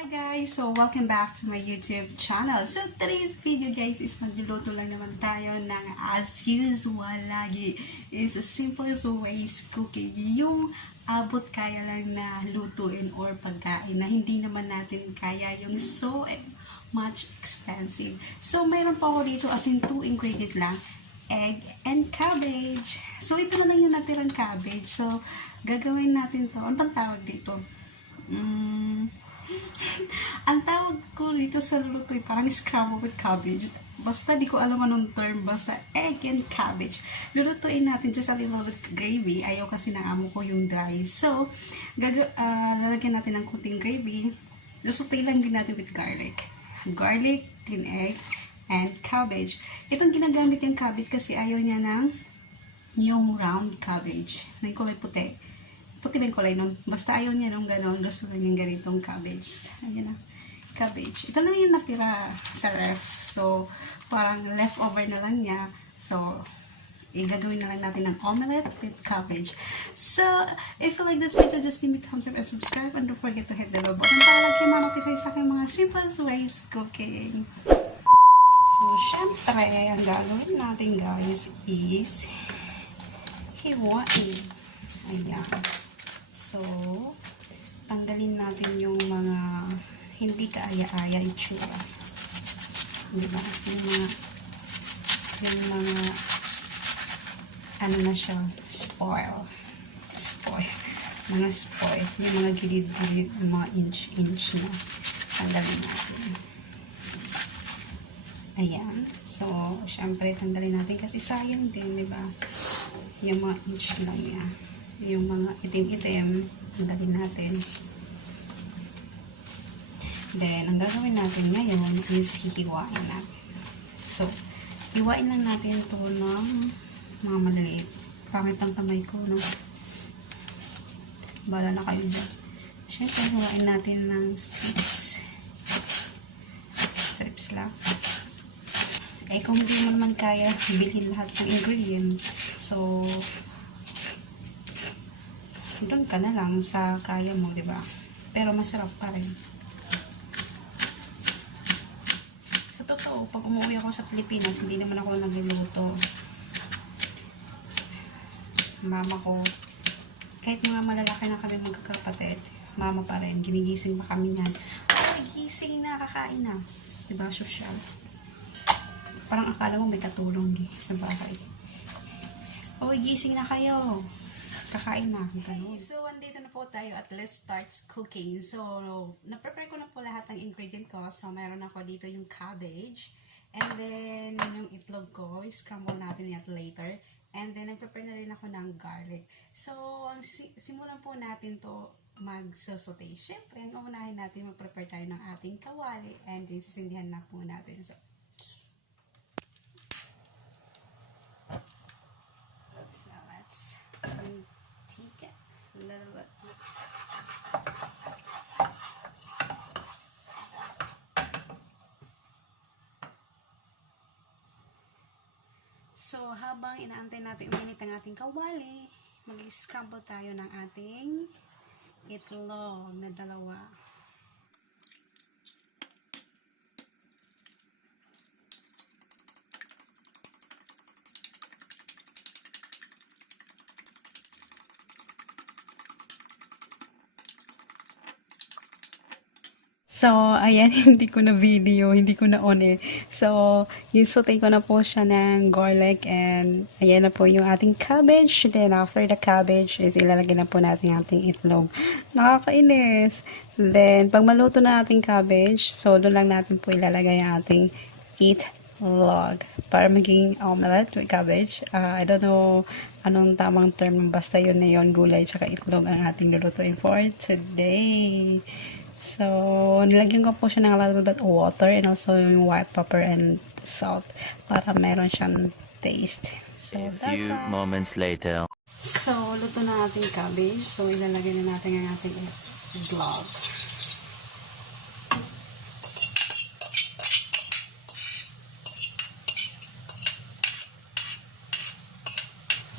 Hi guys! So, welcome back to my YouTube channel. So, today's video guys is magluluto lang naman tayo ng as usual lagi. Is the simplest ways cooking. Yung abot kaya lang na lutuin or pagkain na hindi naman natin kaya yung so much expensive. So, mayroon pa ako dito as in 2 ingredients lang. Egg and cabbage. So, ito na lang yung natirang cabbage. So, gagawin natin to. Ano bang tawag dito? Ang tawag ko dito sa luto ay parang scrambled with cabbage. Basta di ko alam anong term. Basta egg and cabbage. Lulutuin natin just a little bit gravy. Ayaw kasi ng amo ko yung dry. So, lalagyan natin ng kunting gravy. Susutay lang din natin with garlic. Garlic, tin egg, and cabbage. Itong ginagamit yung cabbage kasi ayaw niya ng yung round cabbage. Na yung kulay puti. Puti ba yung kulay nun? Basta ayaw niya nung gano'n. Gusto lang yung ganitong cabbage. Ayan na. Cabbage. Ito lang yung natira sa ref. So, parang leftover na lang niya. So, gagawin na lang natin ng omelette with cabbage. So, if you like this video, just give me a thumbs up and subscribe. And don't forget to hit the bell button para lang kayo ma-notify sa aking mga simple ways cooking. So, syempre, ang gagawin natin guys is hiwain. Ayan. So, tanggalin natin yung mga hindi kaaya-aya itsura. Diba? Yung mga ano na siya, spoil. Mga spoil. Yung mga gilid-gilid, mga inch-inch na. Tanggalin natin. Ayan. So, syempre, tanggalin natin kasi sayang din, diba? Yung mga inch lang niya. Yung mga itim-itim, tanggalin natin. Then, ang gagawin natin ngayon is hihiwain natin. So, hiwain lang natin ito ng mga maliliit. Pangit ang kamay ko, no? Bala na kayo dyan. Siyempre, hiwain natin ng strips. Strips lang. Eh, kung hindi mo naman kaya, bilhin lahat ng ingredient. So, doon ka na lang sa kaya mo, di ba? Pero masarap pa rin. Sa totoo, pag umuwi ako sa Pilipinas, hindi naman ako nagluluto. Mama ko, kahit mga malalaki na kami magkakapatid, mama pa rin, ginigising pa kami niyan. Ay, gising na, kakain na. Di ba, social? Parang akala mo may katulong sa bahay. Uy, gising na kayo. Kakain na. Okay, so, andito na po tayo at let's start cooking. So, na-prepare ko na po lahat ng ingredient ko. So, meron ako dito yung cabbage. And then, yung itlog ko, scramble natin yan later. And then, nag-prepare na rin ako ng garlic. So, simulan po natin to mag-saute. Siyempre, ang unahin natin, mag-prepare tayo ng ating kawali. And then, sisindihan na po natin. So let's take it a little bit. So, habang inaantay natin uminit ang ating kawali, mag-scramble tayo ng ating itlog na 2. So, ayan, hindi ko na video, hindi ko na on eh. So, yung saute ko na po siya ng garlic and ayan na po yung ating cabbage. Then, after the cabbage is ilalagay na po natin yung ating itlog. Nakakainis. Then, pag maluto na ating cabbage, so doon lang natin po ilalagay yung ating itlog para maging omelette with cabbage. I don't know anong tamang term, basta yun na yun, gulay tsaka itlog ang ating lulutuin for today. So, nilagyan ko po siya ng a little bit of water and also yung white pepper and salt para meron siyang taste. So, a few moments later. So, luto na ating cabbage. So, ilalagay na natin ang ating itlog.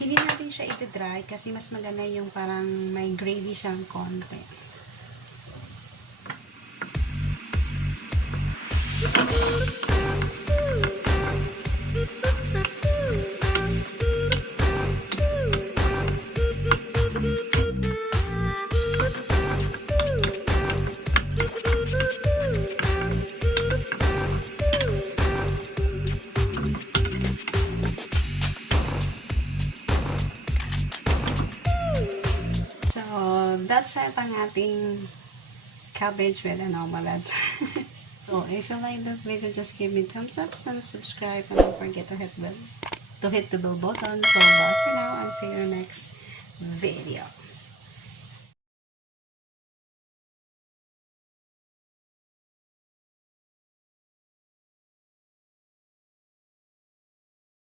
Hindi natin siya iti-dry kasi mas maganda yung parang may gravy siyang konti. So, that's it ang ating cabbage with omelette. So, if you like this video, just give me thumbs up and subscribe, and don't forget to hit the bell button. So, bye for now and see you next video.